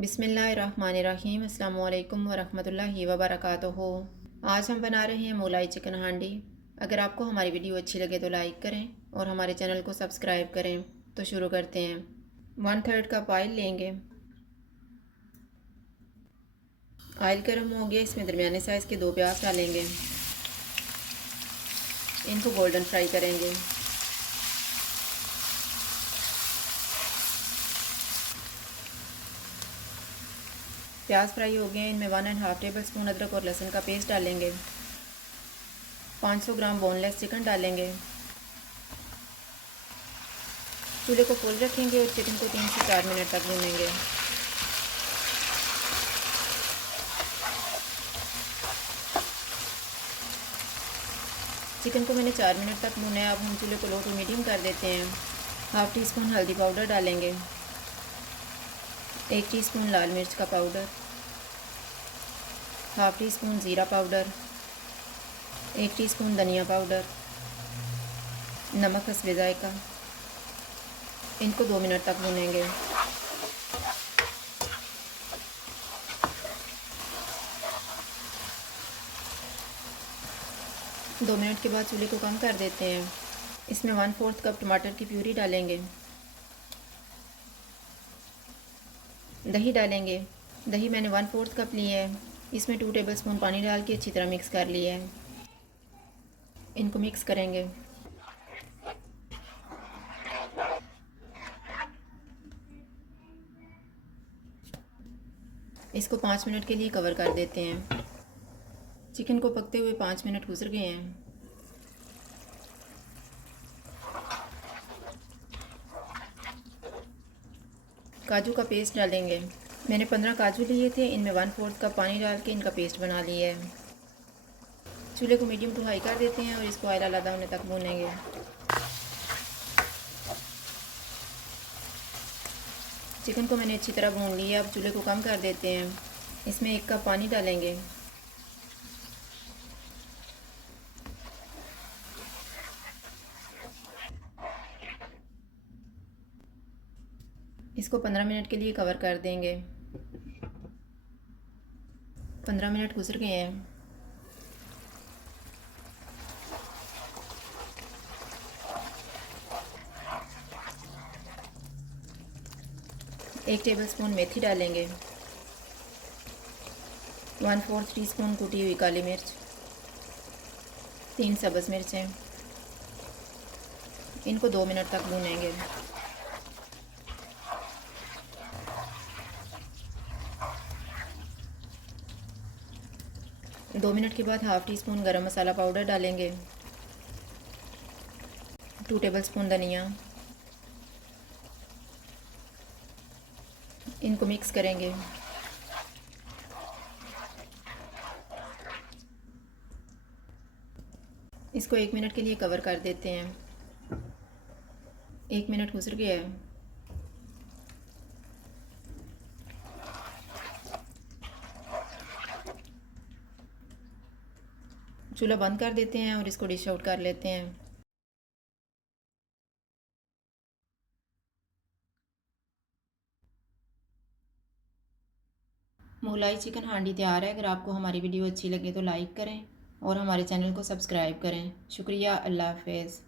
बिस्मिल्लाहिर्रहमानिर्रहीम। अस्सलाम वालेकुम वरहमतुल्लाहि वबरकातुहू। आज हम बना रहे हैं मोलाई चिकन हांडी। अगर आपको हमारी वीडियो अच्छी लगे तो लाइक करें और हमारे चैनल को सब्सक्राइब करें। तो शुरू करते हैं। 1/3 कप ऑयल लेंगे। ऑयल गर्म हो गया, इसमें दरमियाने साइज़ के 2 प्याज डालेंगे। इनको गोल्डन फ्राई करेंगे। प्याज फ्राई हो गए, इनमें 1½ टेबल स्पून अदरक और लहसुन का पेस्ट डालेंगे। 500 ग्राम बोनलेस चिकन डालेंगे। चूल्हे को फुल रखेंगे और चिकन को 3 से 4 मिनट तक भूनेंगे। चिकन को मैंने 4 मिनट तक भुना है। अब हम चूल्हे को लो टू मीडियम कर देते हैं। 1/2 टीस्पून हल्दी पाउडर डालेंगे। 1 टीस्पून लाल मिर्च का पाउडर, 1/2 टीस्पून ज़ीरा पाउडर, 1 टीस्पून धनिया पाउडर, नमक हस्बे ज़ायका। इनको 2 मिनट तक भूनेंगे। दो मिनट के बाद चूल्हे को कम कर देते हैं। इसमें 1/4 कप टमाटर की प्यूरी डालेंगे। दही डालेंगे। दही मैंने 1/4 कप ली है। इसमें 2 टेबल स्पून पानी डाल के अच्छी तरह मिक्स कर लिया है। इनको मिक्स करेंगे। इसको 5 मिनट के लिए कवर कर देते हैं। चिकन को पकते हुए 5 मिनट गुजर गए हैं। काजू का पेस्ट डालेंगे। मैंने 15 काजू लिए थे, इनमें 1/4 कप पानी डाल के इनका पेस्ट बना लिया है। चूल्हे को मीडियम टू हाई कर देते हैं और इसको ऑयल अलग होने तक भूनेंगे। चिकन को मैंने अच्छी तरह भून लिया। अब चूल्हे को कम कर देते हैं। इसमें 1 कप पानी डालेंगे। इसको 15 मिनट के लिए कवर कर देंगे। 15 मिनट गुजर गए हैं। एक टेबल स्पून मेथी डालेंगे। 1/4 टीस्पून कुटी हुई काली मिर्च, 3 सब्ज़ मिर्चें। इनको 2 मिनट तक भूनेंगे। दो मिनट के बाद 1/2 टीस्पून गरम मसाला पाउडर डालेंगे। 2 टेबल स्पून धनिया। इनको मिक्स करेंगे। इसको 1 मिनट के लिए कवर कर देते हैं। 1 मिनट गुजर गया है। चूल्हा बंद कर देते हैं और इसको डिश आउट कर लेते हैं। मोलाई चिकन हांडी तैयार है। अगर आपको हमारी वीडियो अच्छी लगे तो लाइक करें और हमारे चैनल को सब्सक्राइब करें। शुक्रिया। अल्लाह हाफ़िज़।